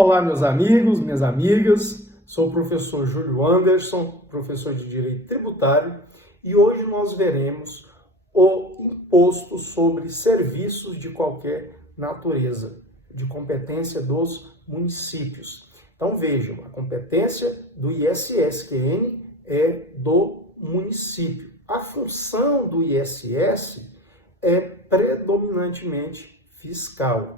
Olá, meus amigos, minhas amigas. Sou o professor Júlio Anderson, professor de Direito Tributário, e hoje nós veremos o imposto sobre serviços de qualquer natureza, de competência dos municípios. Então vejam, a competência do ISS-QN é do município. A função do ISS é predominantemente fiscal.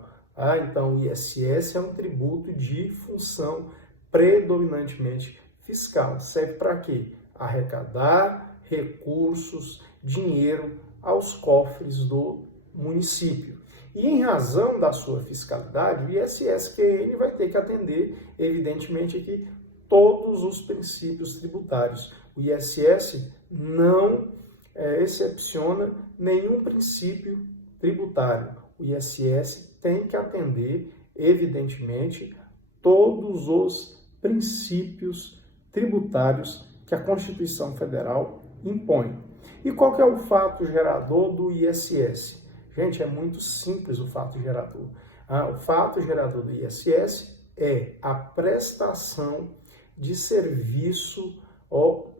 Então, o ISS é um tributo de função predominantemente fiscal. Serve para quê? Arrecadar recursos, dinheiro aos cofres do município. E em razão da sua fiscalidade, o ISS-QN vai ter que atender, evidentemente, aqui todos os princípios tributários. O ISS não excepciona nenhum princípio tributário. O ISS tem que atender, evidentemente, todos os princípios tributários que a Constituição Federal impõe. E qual que é o fato gerador do ISS? Gente, é muito simples o fato gerador. O fato gerador do ISS é a prestação de serviço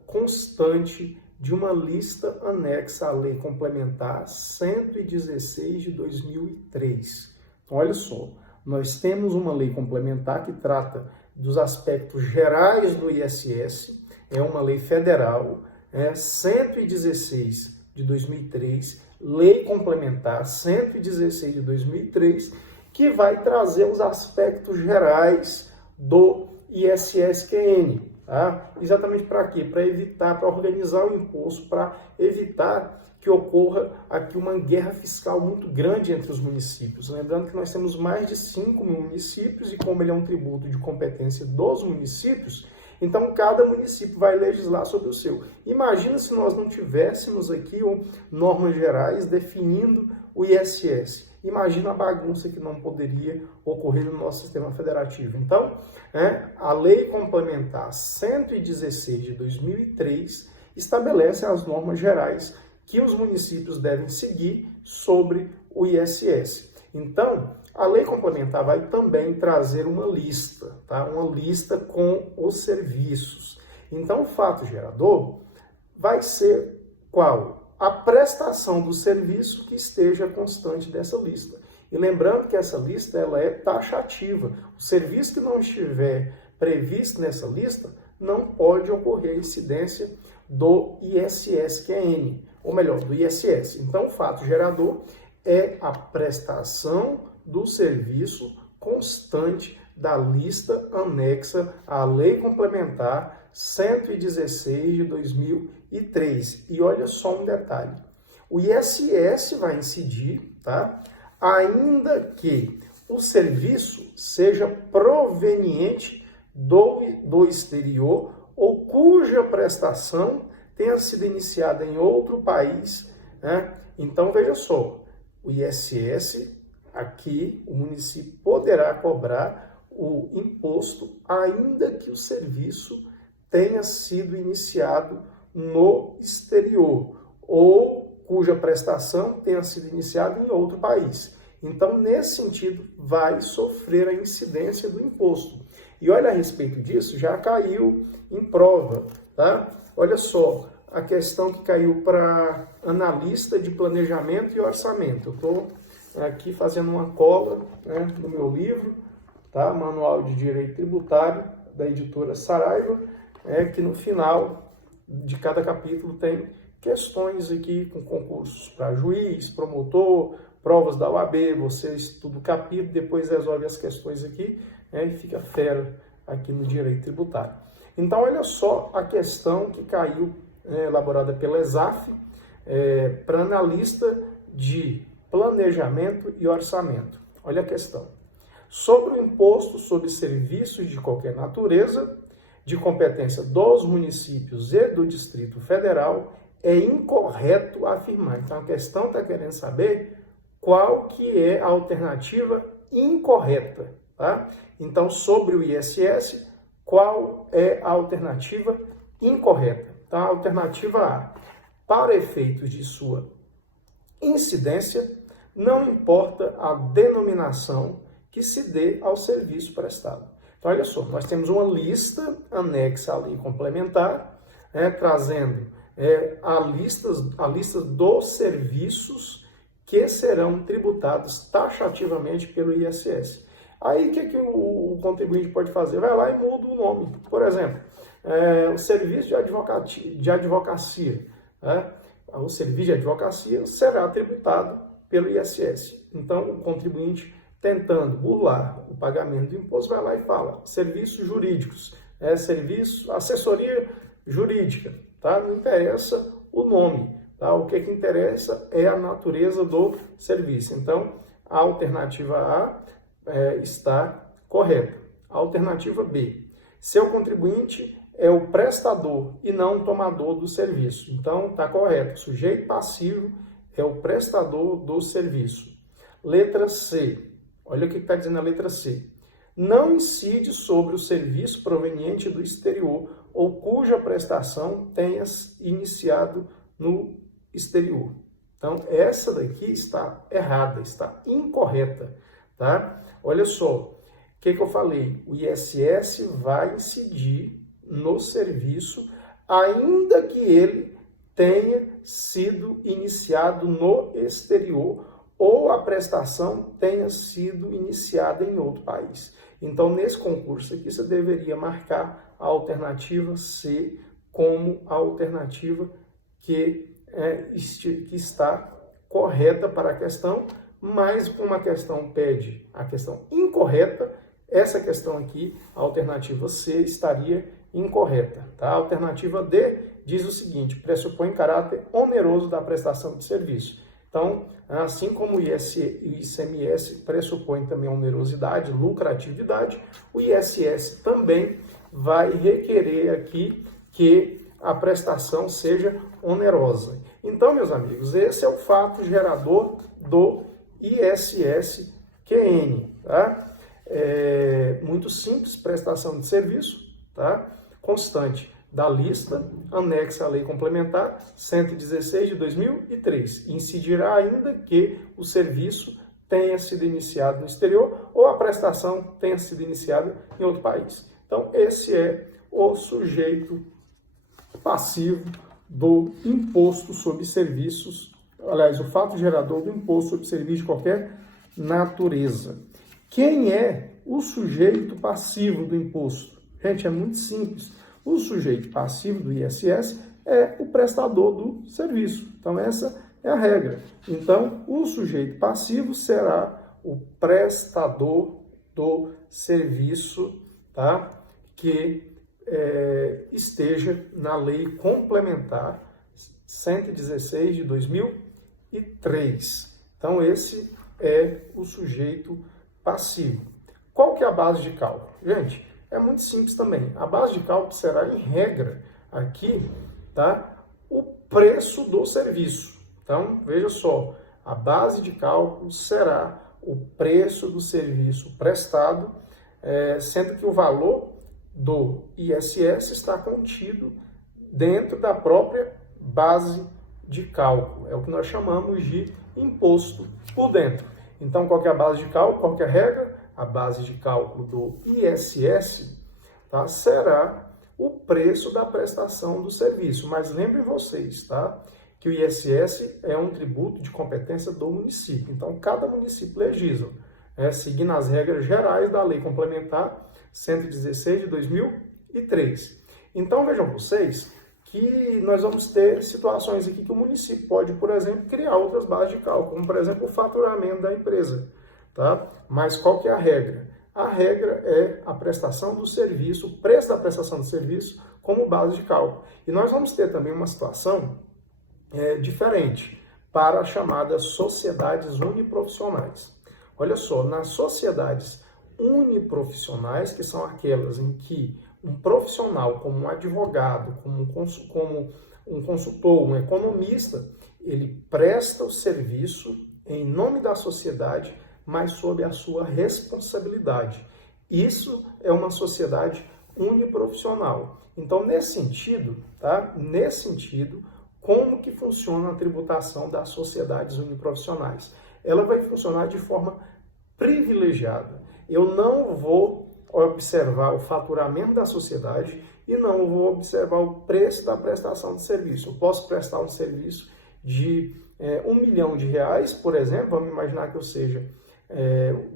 constante de uma lista anexa à Lei Complementar 116 de 2003. Então, olha só, nós temos uma lei complementar que trata dos aspectos gerais do ISS, é uma lei federal, 116 de 2003, Lei Complementar 116 de 2003, que vai trazer os aspectos gerais do ISS-QN. Exatamente para quê? Para evitar, para organizar o imposto, para evitar que ocorra aqui uma guerra fiscal muito grande entre os municípios. Lembrando que nós temos mais de 5 mil municípios e como ele é um tributo de competência dos municípios, então cada município vai legislar sobre o seu. Imagina se nós não tivéssemos aqui normas gerais definindo o ISS. Imagina a bagunça que não poderia ocorrer no nosso sistema federativo. Então, a Lei Complementar 116 de 2003 estabelece as normas gerais que os municípios devem seguir sobre o ISS. Então, a Lei Complementar vai também trazer uma lista, uma lista com os serviços. Então, o fato gerador vai ser qual? A prestação do serviço que esteja constante dessa lista. E lembrando que essa lista ela é taxativa. O serviço que não estiver previsto nessa lista não pode ocorrer incidência do ISS-QN, ou melhor, do ISS. Então, o fato gerador é a prestação do serviço constante da lista anexa à Lei Complementar 116 de 2003. E olha só um detalhe. O ISS vai incidir, ainda que o serviço seja proveniente do exterior ou cuja prestação tenha sido iniciada em outro país. Então, veja só, o ISS, aqui o município poderá cobrar o imposto ainda que o serviço tenha sido iniciado no exterior ou cuja prestação tenha sido iniciada em outro país. Então, nesse sentido, vai sofrer a incidência do imposto. E olha, a respeito disso, já caiu em prova, Olha só, a questão que caiu para analista de planejamento e orçamento. Eu estou aqui fazendo uma cola no meu livro, Manual de Direito Tributário, da editora Saraiva, que no final de cada capítulo tem questões aqui com concursos para juiz, promotor, provas da OAB, você estuda o capítulo, depois resolve as questões aqui e fica fera aqui no Direito Tributário. Então, olha só a questão que caiu, elaborada pela ESAF, para analista de planejamento e orçamento. Olha a questão. Sobre o imposto sobre serviços de qualquer natureza, de competência dos municípios e do Distrito Federal, é incorreto afirmar. Então, a questão está querendo saber qual que é a alternativa incorreta. Então, sobre o ISS, qual é a alternativa incorreta? Então, a alternativa A, para efeitos de sua incidência, não importa a denominação que se dê ao serviço prestado. Então, olha só, nós temos uma lista anexa à lei complementar, trazendo a lista dos serviços que serão tributados taxativamente pelo ISS. Aí, o que o contribuinte pode fazer? Vai lá e muda o nome. Por exemplo, o serviço de advocacia. O serviço de advocacia será tributado pelo ISS. Então, o contribuinte, tentando burlar o pagamento do imposto, vai lá e fala: serviços jurídicos, serviço, assessoria jurídica, tá? Não interessa o nome, tá? O que interessa é a natureza do serviço. Então, a alternativa A está correta. A alternativa B: seu contribuinte é o prestador e não o tomador do serviço. Então, está correto. O sujeito passivo é o prestador do serviço. Letra C. Olha o que está dizendo a letra C. Não incide sobre o serviço proveniente do exterior ou cuja prestação tenha iniciado no exterior. Então, essa daqui está errada, está incorreta, tá? Olha só, o que eu falei? O ISS vai incidir no serviço, ainda que ele tenha sido iniciado no exterior ou a prestação tenha sido iniciada em outro país. Então, nesse concurso aqui, você deveria marcar a alternativa C como a alternativa que está correta para a questão, mas como a questão pede a questão incorreta, essa questão aqui, a alternativa C, estaria incorreta. Tá? A alternativa D diz o seguinte: pressupõe caráter oneroso da prestação de serviço. Então, assim como o ICMS pressupõe também onerosidade, lucratividade, o ISS também vai requerer aqui que a prestação seja onerosa. Então, meus amigos, esse é o fato gerador do ISS-QN. Tá? Muito simples, prestação de serviço, tá? Constante da lista anexa à Lei Complementar 116 de 2003. Incidirá ainda que o serviço tenha sido iniciado no exterior ou a prestação tenha sido iniciada em outro país. Então, esse é o sujeito passivo do imposto sobre serviços, aliás, o fato gerador do imposto sobre serviço de qualquer natureza. Quem é o sujeito passivo do imposto? Gente, é muito simples. O sujeito passivo do ISS é o prestador do serviço. Então, essa é a regra. Então, o sujeito passivo será o prestador do serviço, tá? Que esteja na Lei Complementar 116 de 2003. Então, esse é o sujeito passivo. Qual que é a base de cálculo? Gente, é muito simples também. A base de cálculo será, em regra, aqui, tá? O preço do serviço. Então, veja só, a base de cálculo será o preço do serviço prestado, sendo que o valor do ISS está contido dentro da própria base de cálculo. É o que nós chamamos de imposto por dentro. Então, qual que é a base de cálculo? Qual que é a regra? A base de cálculo do ISS, tá, será o preço da prestação do serviço. Mas lembrem vocês, tá, que o ISS é um tributo de competência do município. Então, cada município legisla, seguindo as regras gerais da Lei Complementar 116 de 2003. Então, vejam vocês que nós vamos ter situações aqui que o município pode, por exemplo, criar outras bases de cálculo, como, por exemplo, o faturamento da empresa. Tá? Mas qual que é a regra? A regra é a prestação do serviço, o preço da prestação do serviço como base de cálculo. E nós vamos ter também uma situação diferente para as chamadas sociedades uniprofissionais. Olha só, nas sociedades uniprofissionais, que são aquelas em que um profissional, como um advogado, como um consultor, um economista, ele presta o serviço em nome da sociedade, mas sob a sua responsabilidade. Isso é uma sociedade uniprofissional. Então, nesse sentido, tá? Nesse sentido, como que funciona a tributação das sociedades uniprofissionais? Ela vai funcionar de forma privilegiada. Eu não vou observar o faturamento da sociedade e não vou observar o preço da prestação de serviço. Eu posso prestar um serviço de R$1 milhão, por exemplo, vamos imaginar que eu seja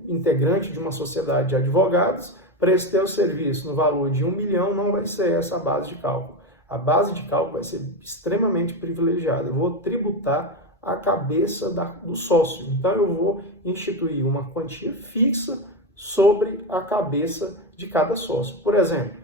integrante de uma sociedade de advogados, prestei o serviço no valor de R$1 milhão, não vai ser essa a base de cálculo. A base de cálculo vai ser extremamente privilegiada. Eu vou tributar a cabeça do sócio. Então, eu vou instituir uma quantia fixa sobre a cabeça de cada sócio. Por exemplo,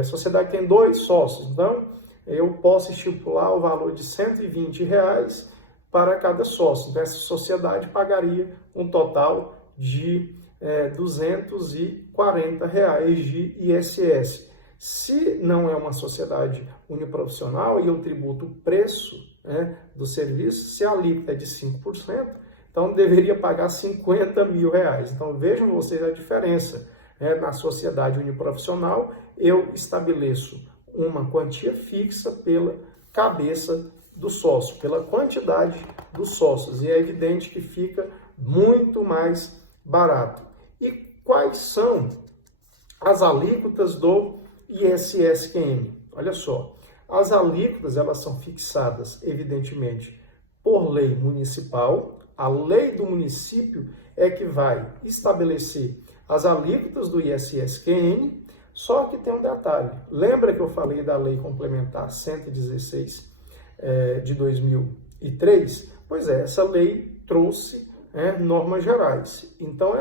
a sociedade tem 2 sócios, então eu posso estipular o valor de R$120 para cada sócio. Então, essa sociedade pagaria um total de R$240 de ISS. Se não é uma sociedade uniprofissional e eu tributo o preço do serviço, se a alíquota é de 5%, então deveria pagar R$50 mil. Então vejam vocês a diferença. Na sociedade uniprofissional, eu estabeleço uma quantia fixa pela cabeça do sócio, pela quantidade dos sócios, e é evidente que fica muito mais barato. E quais são as alíquotas do ISS-QN? Olha só, as alíquotas elas são fixadas, evidentemente, por lei municipal. A lei do município é que vai estabelecer as alíquotas do ISS-QN, só que tem um detalhe. Lembra que eu falei da Lei Complementar 116 de 2003? Pois é, essa lei trouxe normas gerais. Então,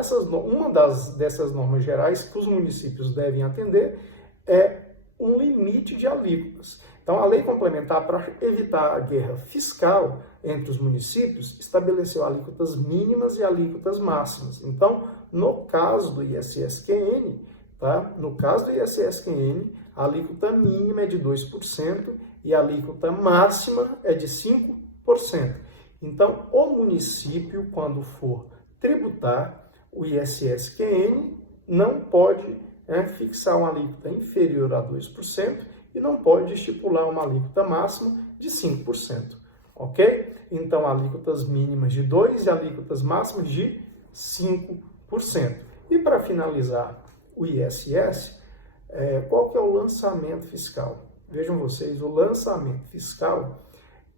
dessas normas gerais que os municípios devem atender é um limite de alíquotas. Então, a lei complementar, para evitar a guerra fiscal entre os municípios, estabeleceu alíquotas mínimas e alíquotas máximas. Então, no caso do ISS-QN, a alíquota mínima é de 2% e a alíquota máxima é de 5%. Então, o município, quando for tributar o ISS-QN, não pode fixar uma alíquota inferior a 2% e não pode estipular uma alíquota máxima de 5%, ok? Então, alíquotas mínimas de 2% e alíquotas máximas de 5%. E para finalizar o ISS, qual que é o lançamento fiscal? Vejam vocês, o lançamento fiscal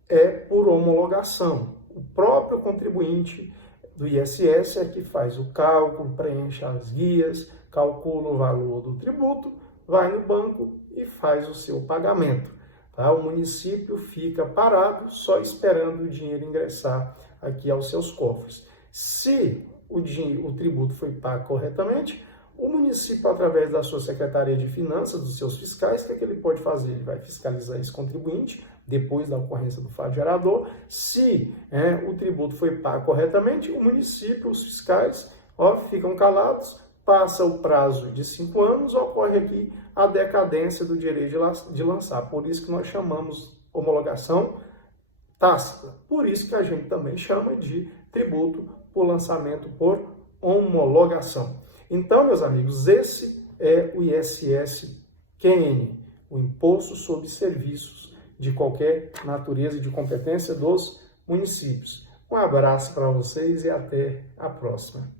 é por homologação. O próprio contribuinte do ISS é que faz o cálculo, preenche as guias, calcula o valor do tributo, vai no banco e faz o seu pagamento. Tá? O município fica parado só esperando o dinheiro ingressar aqui aos seus cofres. Se o tributo foi pago corretamente, o município, através da sua Secretaria de Finanças, dos seus fiscais, o que ele pode fazer? Ele vai fiscalizar esse contribuinte depois da ocorrência do fato gerador. Se o tributo foi pago corretamente, o município, os fiscais, ficam calados, passa o prazo de 5 anos, ocorre aqui a decadência do direito de lançar. Por isso que nós chamamos homologação tácita. Por isso que a gente também chama de tributo por lançamento por homologação. Então, meus amigos, esse é o ISS-QN, o Imposto sobre Serviços de qualquer natureza e de competência dos municípios. Um abraço para vocês e até a próxima.